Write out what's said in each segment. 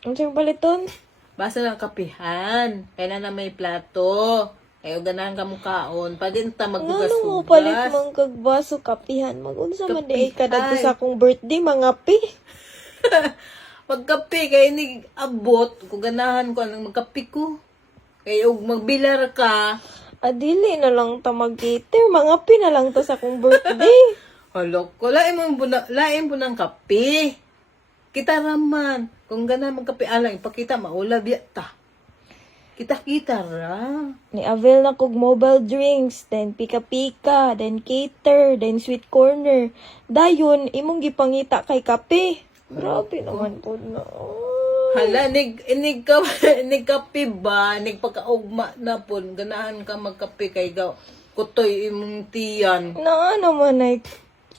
Ang siyang paliton? Basta ng kapihan. Kailan na may plato. Kayo ganahan ka mukaon. Padin ta Ano mo maghugas-hugas. palit mong kagbaso kapihan? Mag-unsa man di ka dagko Kapihan. sa akong birthday, mga pi. Magkape kay ni abot. Kung ganahan ko anong magkape ko. Kaya og magbilar ka. Adili na lang ta mag-cater. Mga pi na lang to sa akong birthday. Halok ko. Lain po ng kape. Kita raman. Kung ganahan magkape alang, ipakita maulab ta. Kita-kita ra. Ni avail na kog mobile drinks, then pika-pika, then cater, then sweet corner. Dayon, imong gipangita kay kape. Grabe naman po na. Hala, inig kape ba? Inig pagkaugma na po. Ganahan ka magkape kay kutoy imong tiyan. Na naman ay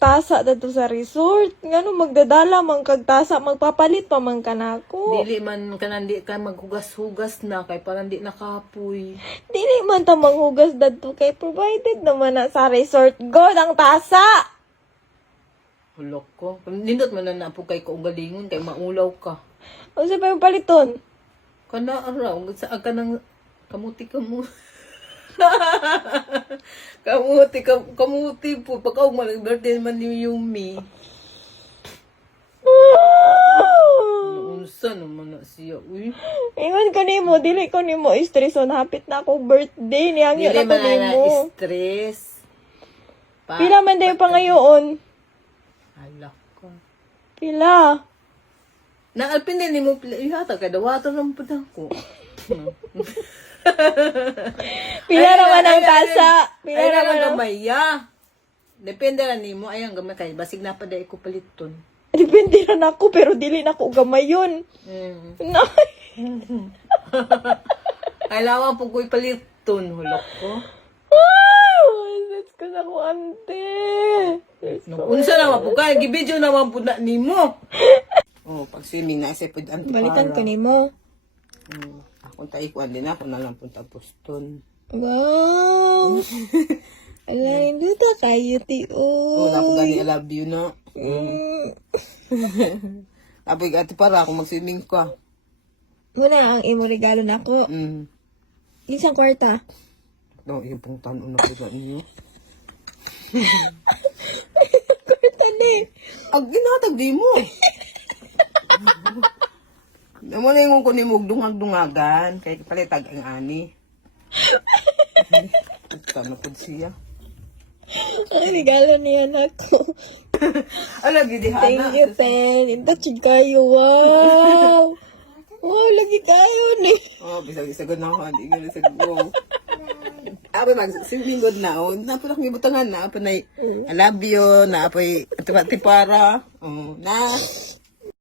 tasa dato sa resort. Ngano magdadala man kag tasa, magpapalit pa man ka nako. Dili man ka nandi ka maghugas-hugas na kay parang di nakapoy. Dili man ta manghugas dadto kay provided naman na sa resort. God ang tasa. Hulok ko. Nindot man na po kay kaugalingon kay maulaw ka. O sa pa yung paliton? Kana araw sa ka nang kamuti ka mo. kamuti po pagkaog man birthday man ni Yumi. Unsa naman na siya, uy. Ingon ko nimo, dili ko nimo stress on hapit na ako birthday ni hangyo Dili na ko man nimo. na stress. Pila man dayon pa ngayon? Halak ko. Pila? Naalpin din mo pila. Ihata ka dawato lang po ko. Pila naman ang tasa. Pila Ay na naman lang ang... gamay ya. Depende lang nimo ay ang gamay kay basig na pa dai ko paliton. Depende na ako, pero dili na ako gamay yun. Nay. Kailangan po ko'y paliton, hulok ko. That's ko sa ko, ante. Unsa naman po ka, gibidyo naman po na nimo. Oh, pag swimming na isa po ang Balikan ko nimo. Ako tayo ko din ako na lang punta Boston. Wow. Alain dito kayo, tiyo. Oh, ako gani I love you na. Tapos ati para ako mag-swimming ka. Muna ang imo regalo na ako. Isang kwarta. No, yung pong tanon na po na inyo. Kwarta ni. Ang ginatag di mo. Naman na yung ko ni mo dungag-dungagan. Kaya palitag ang ani. Tama po siya. Ang regalo niya ako. Lagi di Thank hana. you, Ten. Intachig kayo. Wow. Oh, lagi kayo ni. Oh, bisa-bisa ganahan. Di nga sa wow. Apo mag-swimming god na. Oh, napo na kami butangan na. Apo na I love you. Na apo tipara. Oh, na.